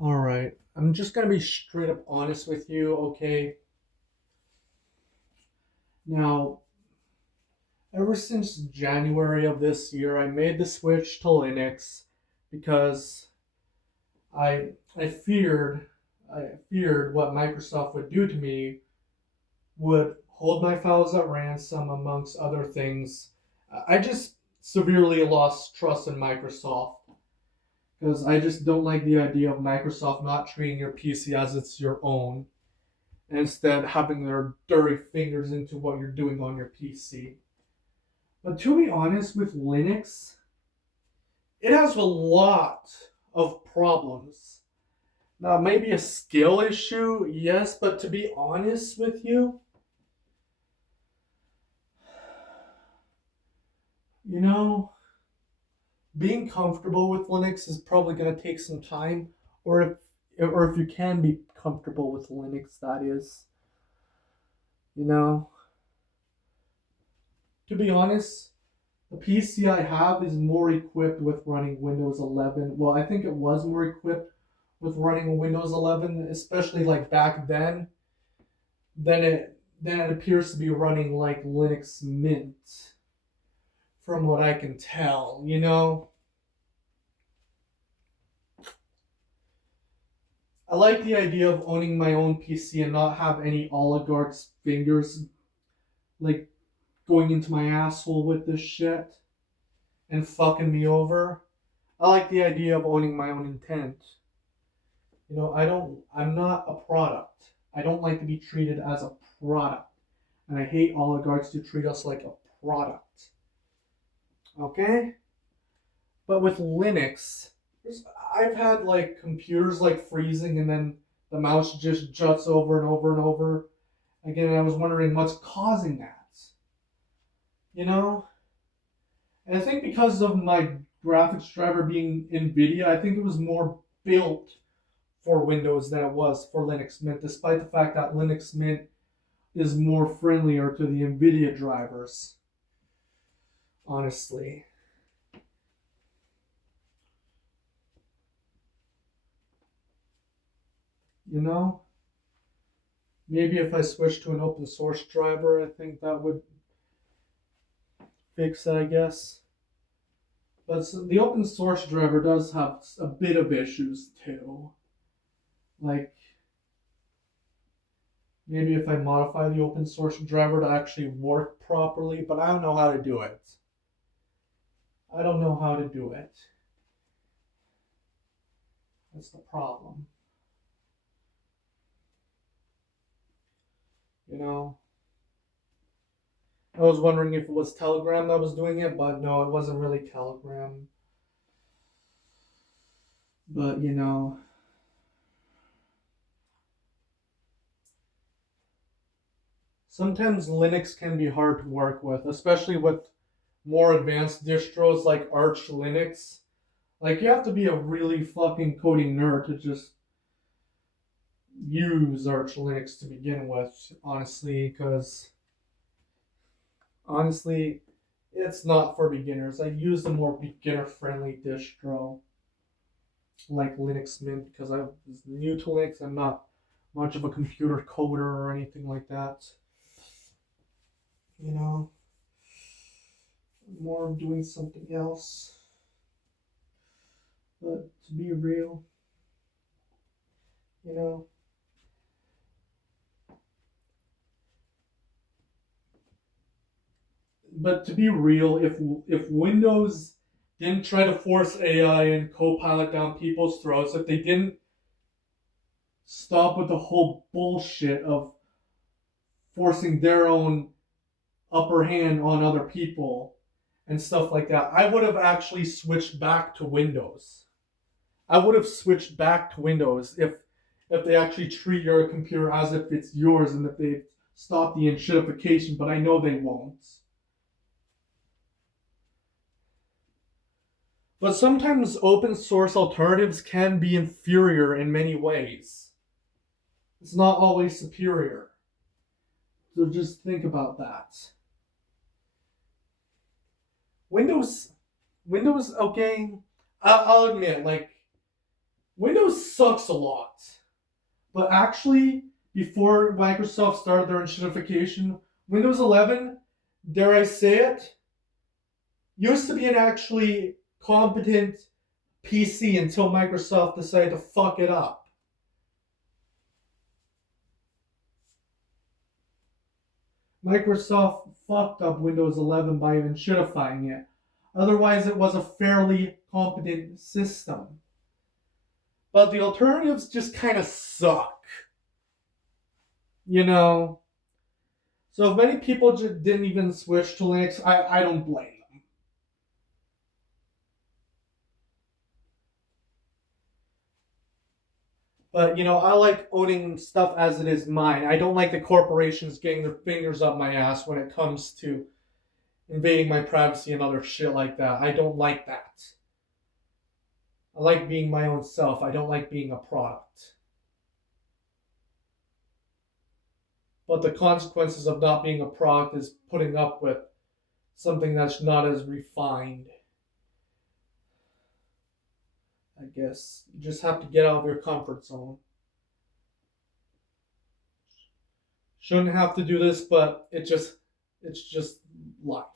All right. I'm just going to be straight up honest with you, okay? Now, ever since January of this year, I made the switch to Linux because I feared what Microsoft would do to me would hold my files at ransom amongst other things. I just severely lost trust in Microsoft because I just don't like the idea of Microsoft not treating your PC as it's your own, and instead having their dirty fingers into what you're doing on your PC. But to be honest, with Linux, it has a lot of problems. Now, maybe a skill issue, yes, but to be honest with you, you know, being comfortable with Linux is probably going to take some time, or if you can be comfortable with Linux, that is, you know, to be honest, the PC I have is more equipped with running Windows 11. Well, I think it was more equipped with running Windows 11, especially like back then, than it appears to be running like Linux Mint, from what I can tell. I like the idea of owning my own PC and not have any oligarchs' fingers like going into my asshole with this shit and fucking me over. I like the idea of owning my own intent. I'm not a product. I don't like to be treated as a product. And I hate oligarchs to treat us like a product. Okay? But with Linux, I've had like computers like freezing and then the mouse just juts over and over and over. Again, I was wondering what's causing that. You know? And I think because of my graphics driver being NVIDIA, I think it was more built for Windows than it was for Linux Mint, despite the fact that Linux Mint is more friendlier to the NVIDIA drivers, honestly. You know? Maybe if I switch to an open source driver, I think that would fix it, I guess. But the open source driver does have a bit of issues too. Like, maybe if I modify the open source driver to actually work properly, but I don't know how to do it. I don't know how to do it. That's the problem. You know? I was wondering if it was Telegram that was doing it, but no, it wasn't really Telegram. But, sometimes Linux can be hard to work with, especially with more advanced distros like Arch Linux. Like, you have to be a really fucking coding nerd to just use Arch Linux to begin with, honestly, because honestly, it's not for beginners. I use a more beginner friendly distro like Linux Mint because I was new to Linux. I'm not much of a computer coder or anything like that. You know, more of doing something else. But to be real, you know, but to be real, if Windows didn't try to force AI and Copilot down people's throats, if they didn't stop with the whole bullshit of forcing their own upper hand on other people and stuff like that, I would have actually switched back to Windows. I would have switched back to Windows if they actually treat your computer as if it's yours and if they stop the enshittification, but I know they won't. But sometimes open source alternatives can be inferior in many ways. It's not always superior. So just think about that. Windows, Windows, okay. I'll admit, like Windows sucks a lot. But actually, before Microsoft started their enshittification, Windows 11, dare I say it, used to be an actually competent PC until Microsoft decided to fuck it up. Microsoft fucked up Windows 11 by enshittifying it. Otherwise, it was a fairly competent system. But the alternatives just kind of suck. You know? So if many people just didn't even switch to Linux, I don't blame them. But, I like owning stuff as it is mine. I don't like the corporations getting their fingers up my ass when it comes to invading my privacy and other shit like that. I don't like that. I like being my own self. I don't like being a product. But the consequences of not being a product is putting up with something that's not as refined. I guess you just have to get out of your comfort zone. Shouldn't have to do this, but it's just life.